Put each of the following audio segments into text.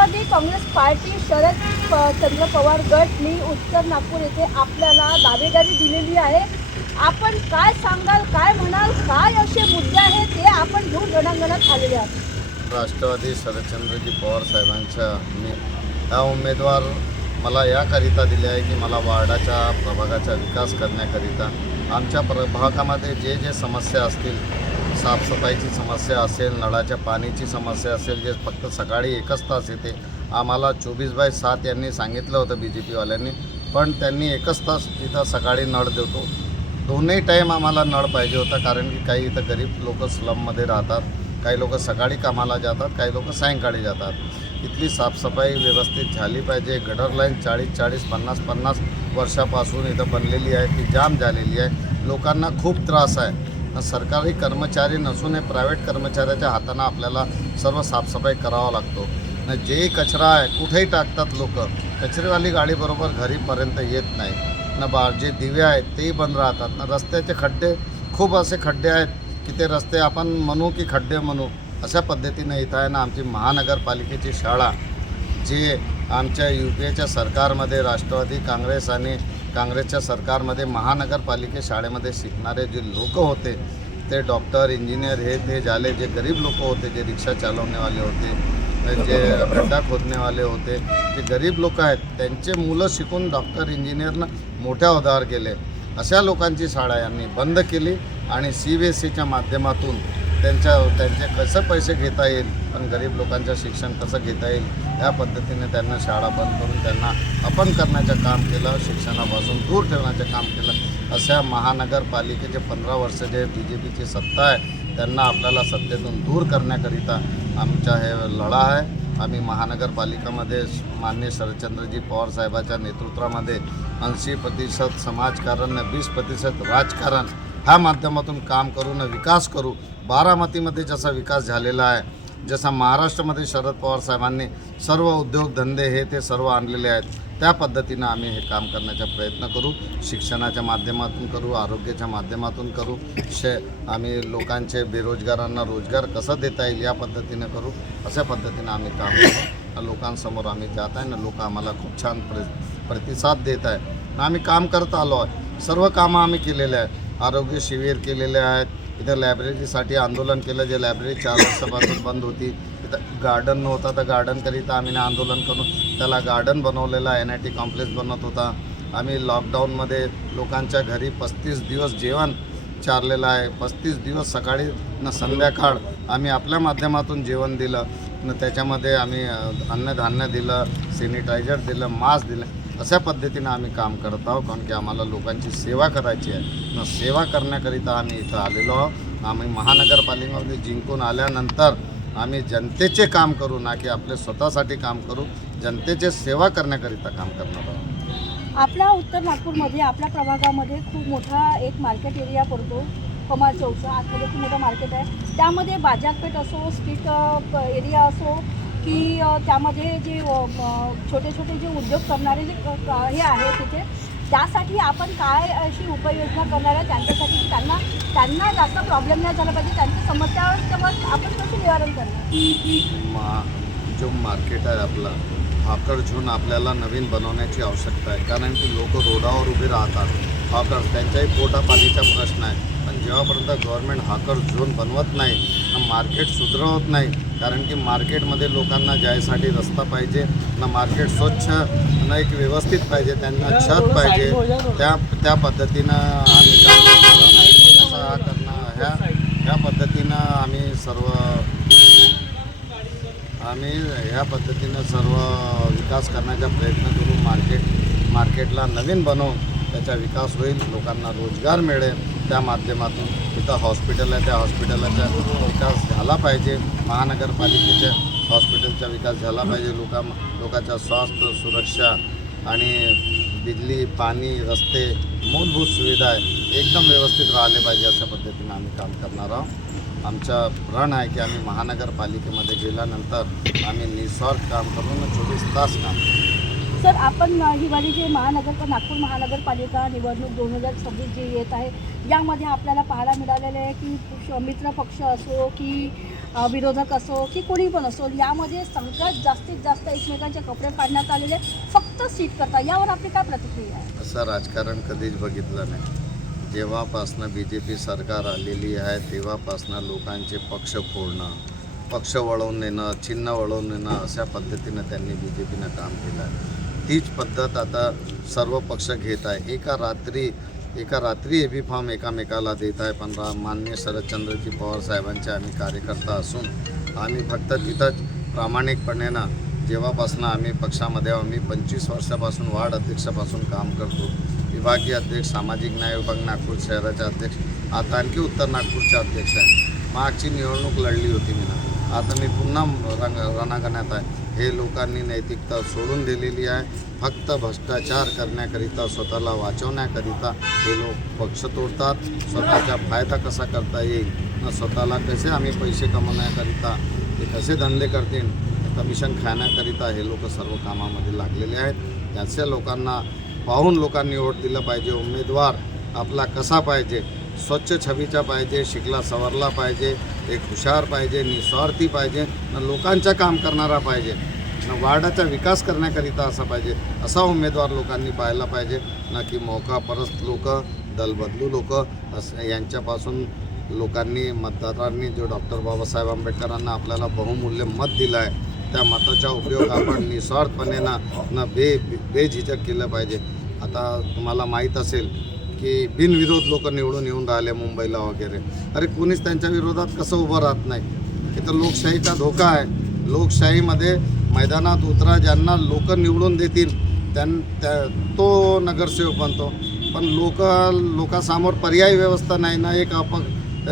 Rashtrawadi Congress party चंद्र पवार गट मी उत्तर नागपूर येथे आपल्याला दावेदारी दिलेली आहे। आपण काय सांगाल, काय म्हणाल, काय असे मुद्दे आहेत ते आपण घेऊन रणांगणात आलेले आहोत। राष्ट्रवादी शरदचंद्रजी पवार साहेबांच्या हा उमेदवार मला याकरिता दिले आहे की मला वार्डाच्या प्रभागाचा विकास करण्याकरिता आमच्या प्रभागामध्ये जे जे समस्या असतील, साफसफाईची समस्या असेल, नळाच्या पाण्याची समस्या असेल, जे फक्त सकाळी 1च तास येते, आम्हाला 24/7 यांनी सांगितलं होतं BJPवाल्यांनी, पण त्यांनी 1च तास इथं सकाळी नळ देतो। दोन्ही टाईम आम्हाला नळ पाहिजे होता, कारण की काही इथं गरीब लोक स्लममध्ये राहतात, काही लोक सकाळी कामाला जातात, काही लोक सायंकाळी जातात। इथली साफसफाई व्यवस्थित झाली पाहिजे। गटर लाईन 40-40, 50-50 वर्षापासून इथं बनलेली आहे, ती जाम झालेली आहे। लोकांना खूप त्रास आहे। सरकारी कर्मचारी नसून हे प्रायव्हेट कर्मचाऱ्याच्या हातानं आपल्याला सर्व साफसफाई करावा लागतो। न जेही कचरा आहे कुठेही टाकतात लोक, कचरेवाली गाडीबरोबर घरीपर्यंत येत नाही। न जे दिवे आहेत तेही बंद राहतात। न रस्त्याचे खड्डे, खूप असे खड्डे आहेत की ते रस्ते आपण म्हणू की खड्डे म्हणू अशा पद्धतीनं इथं आहे। ना आमची महानगरपालिकेची शाळा, जे आमच्या UPAच्या सरकारमध्ये राष्ट्रवादी काँग्रेस आणि काँग्रेसच्या सरकारमध्ये महानगरपालिके शाळेमध्ये शिकणारे जे लोक होते, ते डॉक्टर, इंजिनियर हे ते झाले। जे गरीब लोक होते, जे रिक्षा चालवणेवाले होते, जे खड्डा खोदनेवाले होते, जे गरीब लोक आहेत, त्यांचे मुलं शिकून डॉक्टर, इंजिनियरनं मोठ्या होद्यावर गेले। अशा लोकांची शाळा यांनी बंद केली आणि CBSEच्या माध्यमातून त्यांचे कसं पैसे घेता येईल, पण गरीब लोकांचं शिक्षण कसं घेता येईल या पद्धतीने त्यांना शाळा बंद करून त्यांना अपंग करण्याचं काम केलं, शिक्षणापासून दूर ठेवण्याचं काम केलं। अशा महानगरपालिकेचे 15 वर्ष जे BJPची सत्ता आहे, त्यांना आपल्याला सत्तेतून दूर करण्याकरिता आमचा हे लढा आहे। आम्ही महानगरपालिकामध्ये माननीय शरदचंद्रजी पवार साहेबांच्या नेतृत्वामध्ये 80% समाजकारण, 20% राजकारण ह्या माध्यमातून काम करून विकास करू। बारामतीमध्ये जसा विकास झालेला आहे, जसा महाराष्ट्रामध्ये शरद पवार साहेबांनी सर्व उद्योगधंदे हे ते सर्व आणलेले आहेत, त्या पद्धतीनं आम्ही हे काम करण्याचा प्रयत्न करू। शिक्षणाच्या माध्यमातून करू, आरोग्याच्या माध्यमातून करू, आम्ही लोकांचे, बेरोजगारांना रोजगार कसा देता येईल या पद्धतीनं करू। अशा पद्धतीनं आम्ही काम करू। लोकांसमोर आम्ही जात आहे ना, लोक आम्हाला खूप छान प्रतिसाद देत आहे। आम्ही काम करत आलो आहे, सर्व कामं आम्ही केलेले आहेत। आरोग्य शिबिर केलेले आहेत, इथं लायब्ररीसाठी आंदोलन केलं, जे लायब्ररी 4 वर्षापासून बंद होती। इथं गार्डन नव्हता, तर गार्डनकरिता आम्ही आंदोलन करून त्याला गार्डन बनवलेला, NIT कॉम्प्लेक्स बनत होता। आम्ही लॉकडाऊनमध्ये लोकांच्या घरी 35 दिवस जेवण चारलेलं आहे। 35 दिवस सकाळी न संध्याकाळ आम्ही आपल्या माध्यमातून जेवण दिलं, न त्याच्यामध्ये आम्ही अन्नधान्य दिलं, सॅनिटायझर दिलं, मास्क दिलं। अशा पद्धतीनं आम्ही काम करत आहोत, कारण की आम्हाला लोकांची सेवा करायची आहे। न सेवा करण्याकरिता आम्ही इथं आलेलो आहोत। आम्ही महानगरपालिकेमध्ये जिंकून आल्यानंतर आम्ही जनतेचे काम करू, ना की आपले स्वतःसाठी काम करू। जनतेचे सेवा करण्याकरिता काम करणार आहोत। आपल्या उत्तर नागपूरमध्ये, आपल्या प्रभागामध्ये खूप मोठा एक मार्केट एरिया पडतो, कमाल चौकचा आतमध्ये खूप मोठं मार्केट आहे। त्यामध्ये बाजारपेठ असो, स्ट्रीट एरिया असो, की त्यामध्ये जे छोटे छोटे जे उद्योग करणारे जे हे आहे तिथे, त्यासाठी आपण काय अशी उपाययोजना करणार आहे त्यांच्यासाठी, की त्यांना जास्त प्रॉब्लेम नाही झाला पाहिजे, त्यांची समस्यावर आपण कसं निवारण करणार? जो मार्केट आहे आपला हॉकर झोन आपल्याला नवीन बनवण्याची आवश्यकता आहे, कारण की लोक रोडावर उभे राहतात। हॉकर्स, त्यांच्याही पोटापाणीचा प्रश्न आहे। पण जेव्हापर्यंत गव्हर्नमेंट हॉकर झोन बनवत नाही, मार्केट सुधारवत नाही, कारण की मार्केटमध्ये लोकांना जायसाठी रस्ता पाहिजे, ना मार्केट स्वच्छ, ना एक व्यवस्थित पाहिजे, त्यांना छत पाहिजे। त्या पद्धतीनं आम्ही काम करणार। ह्या पद्धतीनं आम्ही ह्या पद्धतीनं सर्व विकास करण्याचा प्रयत्न करू। मार्केटला नवीन बनवून त्याचा विकास होईल, लोकांना रोजगार मिळेल। त्या माध्यमातून इथं हॉस्पिटल आहे, त्या हॉस्पिटलचा विकास झाला पाहिजे। महानगरपालिकेच्या हॉस्पिटलचा विकास झाला पाहिजे। लोकांच्या स्वास्थ्य, सुरक्षा आणि बिजली, पाणी, रस्ते, मूलभूत सुविधा एकदम व्यवस्थित राहिले पाहिजे, अशा पद्धतीनं आम्ही काम करणार आहोत। आमचा प्रण आहे की आम्ही महानगरपालिकेमध्ये गेल्यानंतर आम्ही निस्वार्थ काम करून 24 तास काम करू। सर आपण हिवाळी जे नागपूर महानगरपालिका निवडणूक 2026 जी येत आहे यामध्ये आपल्याला पाहायला मिळालेलं आहे की मित्र पक्ष असो की विरोधक असो की कोणी पण असो, यामध्ये सगळ्यात जास्तीत जास्त एकमेकांचे कपडे फाडण्यात आलेले फक्त सीट करता. यावर आपली काय प्रतिक्रिया आहे? असं राजकारण कधीच बघितलं नाही. जेव्हापासनं BJP सरकार आलेली आहे तेव्हापासनं लोकांचे पक्ष फोडणं, पक्ष वळवून नेणं, चिन्ह वळवून नेणं अशा पद्धतीनं त्यांनी BJPनं काम केलं आहे. तीच पद्धत आता सर्व पक्ष घेत आहे. एका रात्री एबी फॉर्म एकामेकाला देत आहे. पण माननीय शरदचंद्रजी पवार साहेबांचे आम्ही कार्यकर्ता असून आम्ही फक्त तिथंच प्रामाणिकपणेनं जेव्हापासून आम्ही पक्षामध्ये आम्ही 25 वर्षापासून वार्ड अध्यक्षापासून काम करतो. विभागीय अध्यक्ष, सामाजिक न्याय विभाग नागपूर शहराचे अध्यक्ष, आता आणखी उत्तर नागपूरचे अध्यक्ष आहे. मागची निवडणूक लढली होती मी ना, आता मी पुन्हा रणांगणात आहे. हे लोकांनी नैतिकता सोडून दिलेली आहे. फक्त भ्रष्टाचार करण्याकरिता, स्वतःला वाचवण्याकरिता हे लोक पक्ष तोडतात. स्वतःचा फायदा कसा करता येईल ना, स्वतःला कसे आम्ही पैसे कमवण्याकरिता ते कसे धंदे करतील, कमिशन खाण्याकरिता हे लोक सर्व कामामध्ये लागलेले आहेत. त्याच्या लोकांना पाहून लोकांनी वोट दिलं पाहिजे. उमेदवार आपला कसा पाहिजे, स्वच्छ छबीचा पाहिजे, शिकला सवरला पाहिजे, एक हुशार पाहिजे, निस्वार्थी पाहिजे, न लोकांचं काम करणारा पाहिजे, न वार्डाचा विकास करण्याकरिता असा पाहिजे. असा उमेदवार लोकांनी पाहायला पाहिजे, ना की मौकापरस्त लोक, दलबदलू लोक असं यांच्यापासून लोकांनी, मतदारांनी जो डॉक्टर बाबासाहेब आंबेडकरांना आपल्याला बहुमूल्य मत दिलं आहे त्या मताचा उपयोग आपण निस्वार्थपणे ना बेझिझक केलं पाहिजे. आता तुम्हाला माहीत असेल की बिनविरोध लोक निवडून येऊन राहिले मुंबईला वगैरे. अरे कोणीच त्यांच्या विरोधात कसं उभं राहत नाही. इथं लोकशाहीचा धोका आहे. लोकशाहीमध्ये मैदानात उतरा, ज्यांना लोक निवडून देतील तो नगरसेवक बनतो. पण लोकांसमोर पर्यायी व्यवस्था नाही ना,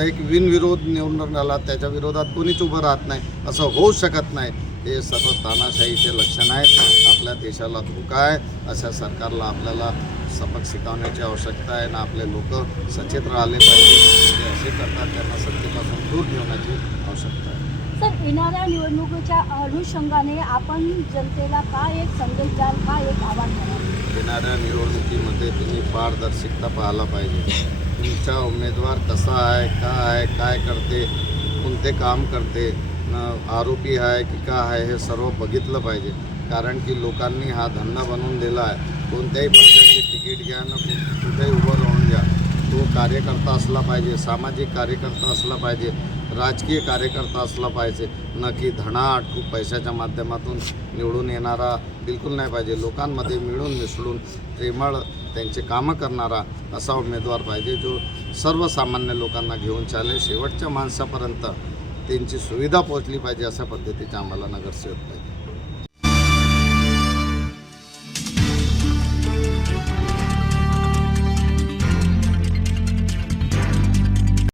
एक बिनविरोध निवडून राहिला त्याच्या विरोधात कोणीच उभं राहत नाही. असं होऊ शकत नाही. हे सर्व तानाशाहीचे लक्षण आहेत. आपल्या देशाला धोका आहे. अशा सरकारला आपल्याला सबक शिकवण्याची आवश्यकता आहे ना. आपले लोक सचेत राहिले पाहिजे. जे असे करतात त्यांना सत्तेपासून दूर ठेवण्याची आवश्यकता आहे. सर, येणाऱ्या निवडणुकीच्या अनुषंगाने आपण जनतेला काय एक संदेश द्याल, काय एक आव्हान द्याल? येणाऱ्या निवडणुकीमध्ये तुम्ही पारदर्शकता पाहायला पाहिजे. तुमचा उमेदवार कसा आहे, काय करते, कोणते काम करते, आरोपी आहे की का आहे, हे सर्व बघितलं पाहिजे. कारण की लोकांनी हा धंदा बनवून दिला आहे. कोणत्याही पक्षाची तिकीट घ्या ना, कुठेही उभं राहून द्या. तो कार्यकर्ता असला पाहिजे, सामाजिक कार्यकर्ता असला पाहिजे, राजकीय कार्यकर्ता असला पाहिजे, न की धनाट खूप पैशाच्या माध्यमातून निवडून येणारा बिलकुल नाही पाहिजे. लोकांमध्ये मिळून मिसळून प्रेमळ त्यांचे कामं करणारा असा उमेदवार पाहिजे, जो सर्वसामान्य लोकांना घेऊन चालेल. शेवटच्या माणसापर्यंत त्यांची सुविधा पोहोचली पाहिजे. अशा पद्धतीचे आम्हाला नगरसेवक पाहिजे.